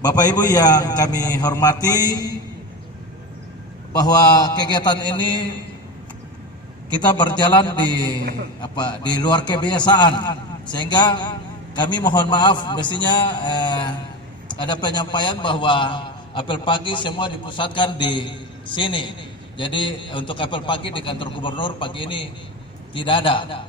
Bapak Ibu yang kami hormati, bahwa kegiatan ini kita berjalan di luar kebiasaan, sehingga kami mohon maaf, mestinya ada penyampaian bahwa apel pagi semua dipusatkan di sini. Jadi untuk apel pagi di kantor gubernur pagi ini tidak ada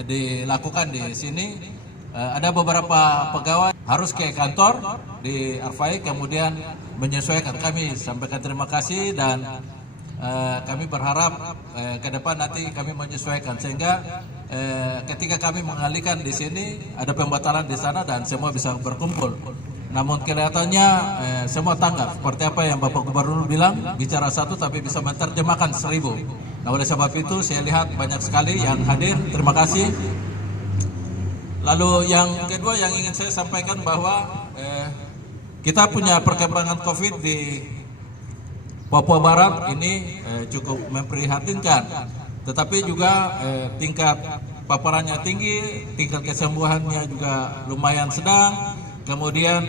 dilakukan di sini. Ada beberapa pegawai harus ke kantor di Arfai, kemudian menyesuaikan. Kami sampaikan terima kasih dan kami berharap ke depan nanti kami menyesuaikan, sehingga ketika kami mengalihkan di sini ada pembatalan di sana dan semua bisa berkumpul. Namun kelihatannya semua tanggap, seperti apa yang Bapak Gubernur bilang, bicara satu tapi bisa menerjemahkan 1000. Nah, oleh sebab itu saya lihat banyak sekali yang hadir. Terima kasih. Lalu yang kedua yang ingin saya sampaikan bahwa kita punya perkembangan COVID di Papua Barat ini cukup memprihatinkan, tetapi juga tingkat paparannya tinggi, tingkat kesembuhannya juga lumayan sedang, kemudian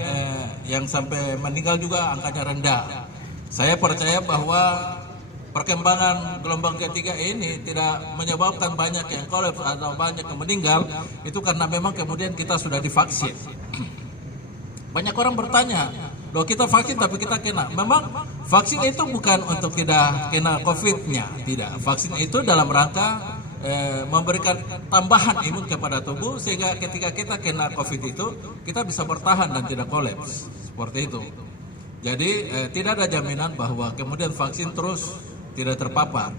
yang sampai meninggal juga angkanya rendah. Saya percaya bahwa perkembangan gelombang ketiga ini tidak menyebabkan banyak yang kolaps atau banyak yang meninggal, itu karena memang kemudian kita sudah divaksin. Banyak orang bertanya, loh kita vaksin tapi kita kena. Memang vaksin itu bukan untuk tidak kena COVID-nya, tidak. Vaksin itu dalam rangka memberikan tambahan imun kepada tubuh, sehingga ketika kita kena COVID itu kita bisa bertahan dan tidak kolaps, seperti itu. Jadi tidak ada jaminan bahwa kemudian vaksin terus tidak terpapar,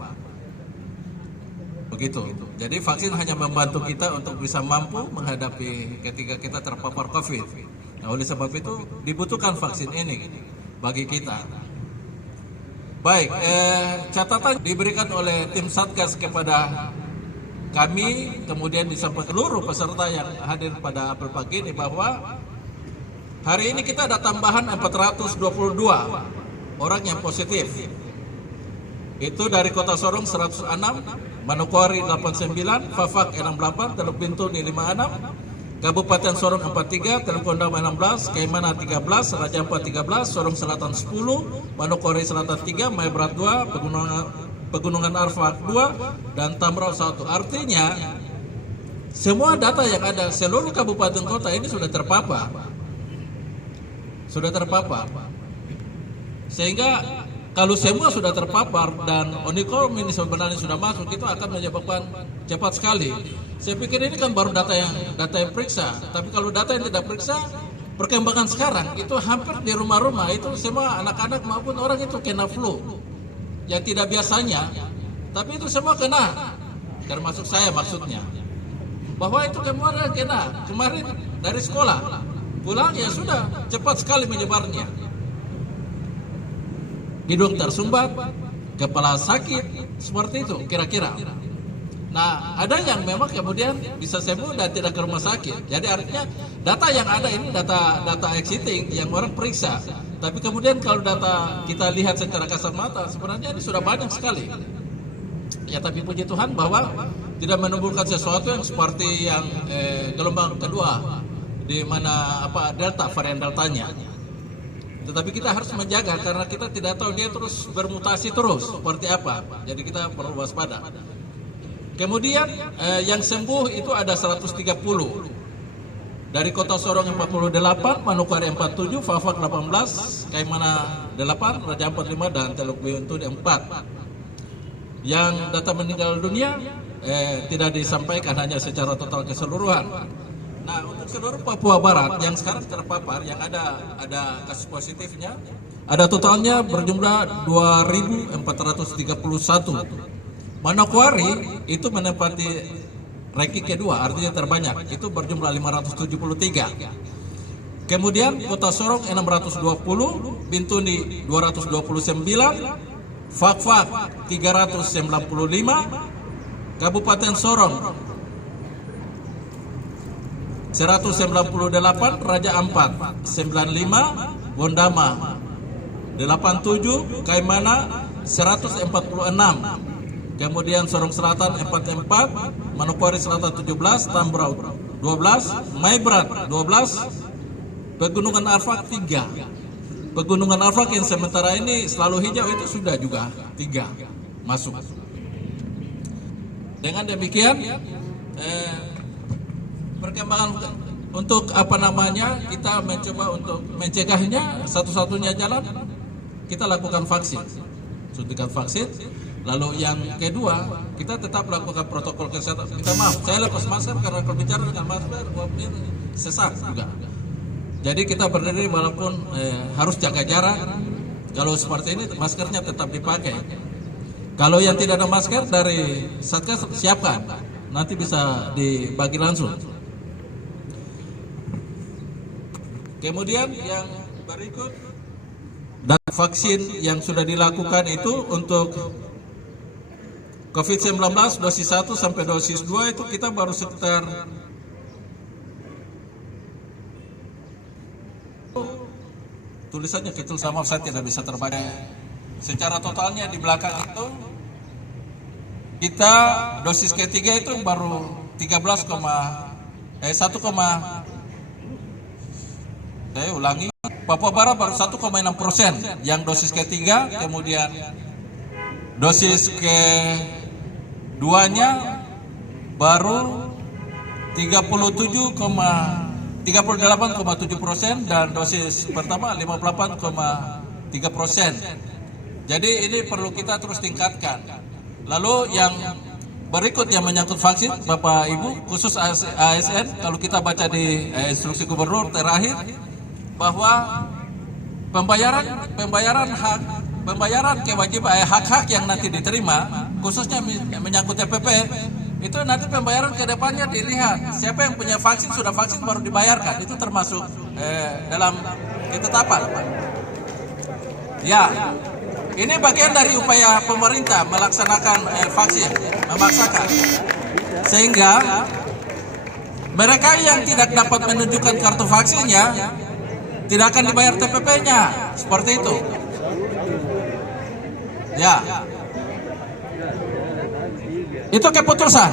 begitu. Jadi vaksin hanya membantu kita untuk bisa mampu menghadapi ketika kita terpapar COVID. Nah, oleh sebab itu dibutuhkan vaksin ini bagi kita. Baik, catatan diberikan oleh tim Satgas kepada kami, kemudian disampaikan seluruh peserta yang hadir pada apel pagi ini, bahwa hari ini kita ada tambahan 422 orang yang positif. Itu dari Kota Sorong 106, Manokwari 89, Fafak 68, Teluk Bintuni 56, Kabupaten Sorong 43, Teluk Kondama 16, Kaimana 13, Raja Ampat 13, Sorong Selatan 10, Manokwari Selatan 3, Maibrat 2, Pegunungan Arfak 2, dan Tamrau 1. Artinya semua data yang ada seluruh kabupaten kota ini sudah terpapar. Sehingga kalau semua sudah terpapar dan Omicron ini sebenarnya sudah masuk, itu akan menyebabkan cepat sekali. Saya pikir ini kan baru data yang periksa, tapi kalau data yang tidak periksa, perkembangan sekarang itu hampir di rumah-rumah itu semua anak-anak maupun orang itu kena flu yang tidak biasanya, tapi itu semua kena, termasuk saya maksudnya. Bahwa itu kemarin dari sekolah pulang ya sudah cepat sekali menyebarnya. Hidung tersumbat, kepala sakit, seperti itu kira-kira. Nah, ada yang memang kemudian bisa sembuh dan tidak ke rumah sakit. Jadi artinya data yang ada ini data exiting yang orang periksa. Tapi kemudian kalau data kita lihat secara kasat mata, sebenarnya ini sudah banyak sekali. Ya, tapi puji Tuhan bahwa tidak menimbulkan sesuatu yang seperti yang gelombang kedua, di mana varian deltanya. Tetapi kita harus menjaga karena kita tidak tahu dia terus bermutasi terus seperti apa. Jadi kita perlu waspada. Kemudian yang sembuh itu ada 130. Dari Kota Sorong 48, Manokwari 47, Fafak 18, Kaimana 8, Raja Ampat 5, dan Teluk Bintuni 4. Yang data meninggal dunia tidak disampaikan, hanya secara total keseluruhan. Nah, untuk seluruh Papua Barat yang sekarang terpapar, yang ada kasus positifnya, ada totalnya berjumlah 2.431. Manokwari itu menempati ranking kedua, artinya terbanyak, itu berjumlah 573. Kemudian Kota Sorong 620, Bintuni 229, Fak 395, Kabupaten Sorong 198, Raja Ampat 95, Bondama 87, Kaimana 146, kemudian Sorong Selatan 44, Manokwari Selatan 17, Tambrau 12, Maibrat 12, Pegunungan Arfak 3. Pegunungan Arfak yang sementara ini selalu hijau itu sudah juga 3 masuk. Dengan demikian perkembangan untuk kita mencoba untuk mencegahnya, satu-satunya jalan kita lakukan vaksin, suntikan vaksin. Lalu yang kedua, kita tetap lakukan protokol kesehatan. Kita saya lepas masker karena kalau bicara dengan masker sesak juga. Jadi kita berdiri walaupun harus jaga jarak. Kalau seperti ini maskernya tetap dipakai. Kalau yang tidak ada masker dari Satgas siapkan, nanti bisa dibagi langsung. Kemudian yang berikut, dan vaksin yang sudah dilakukan itu untuk COVID-19 dosis 1 sampai dosis 2 itu kita baru sekitar tulisannya kecil sama saya tidak bisa terbaca. Secara totalnya di belakang itu kita dosis ketiga itu baru 1, saya ulangi, Papua Barat baru 1,6% yang dosis ketiga, kemudian dosis keduanya baru 38,7% dan dosis pertama 58,3%. Jadi ini perlu kita terus tingkatkan. Lalu yang berikut yang menyangkut vaksin, Bapak Ibu, khusus ASN, kalau kita baca di instruksi gubernur terakhir, bahwa pembayaran kewajiban hak-hak yang nanti diterima, khususnya menyangkut TPP, itu nanti pembayaran ke depannya dilihat siapa yang punya vaksin, sudah vaksin baru dibayarkan. Itu termasuk dalam ketetapan. Ya, ini bagian dari upaya pemerintah melaksanakan vaksin, memaksakan, sehingga mereka yang tidak dapat menunjukkan kartu vaksinnya tidak akan dibayar TPP-nya, seperti itu. Ya, itu keputusan.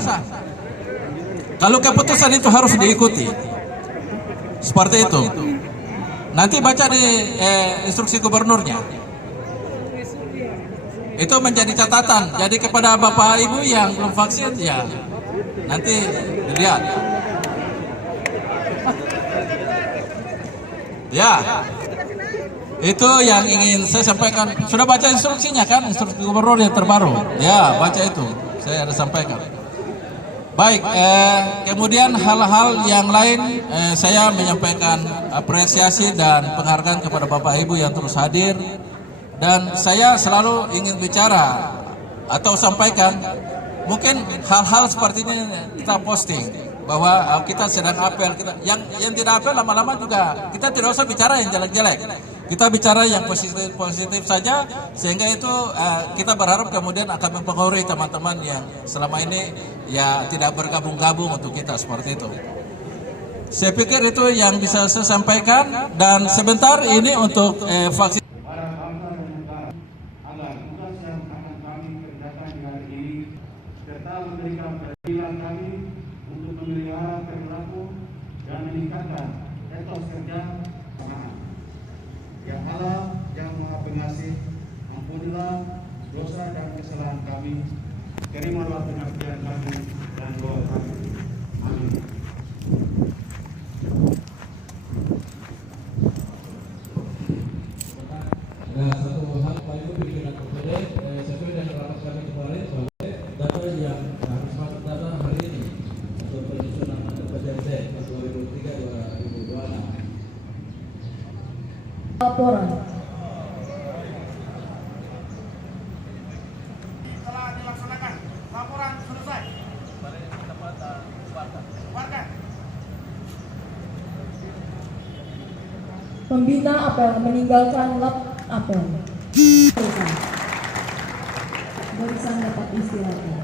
Kalau keputusan itu harus diikuti, seperti itu. Nanti baca di instruksi gubernurnya. Itu menjadi catatan. Jadi kepada Bapak Ibu yang belum vaksin, ya nanti dilihat. Ya, itu yang ingin saya sampaikan. Sudah baca instruksinya kan, instruksi gubernur yang terbaru. Ya, baca itu. Saya ada sampaikan. Baik, kemudian hal-hal yang lain, saya menyampaikan apresiasi dan penghargaan kepada Bapak Ibu yang terus hadir. Dan saya selalu ingin bicara atau sampaikan, mungkin hal-hal seperti ini kita posting. Bahwa kita sedang apel, yang tidak apel lama-lama juga kita tidak usah bicara yang jelek-jelek, kita bicara yang positif saja, sehingga itu kita berharap kemudian akan mempengaruhi teman-teman yang selama ini ya tidak bergabung-gabung untuk kita, seperti itu. Saya pikir itu yang bisa saya sampaikan, dan sebentar ini untuk vaksin. Memelihara perilaku dan meningkatkan etos kerja semangat. Ya Allah yang Maha Pengasih, ampunilah dosa dan kesalahan kami, terimalah pengabdian kami dan doa kami. Amin. Nah, satu hal paling penting dengan KPD, sesuai dengan rapat kami kemarin, bahwa data yang harus masuk data hari ini untuk penyusunan PJMD 2003-2026. Laporan. Telah dilaksanakan. Laporan selesai. Warga. Pembina apel meninggalkan lap apel. Barisan dapat istirahat.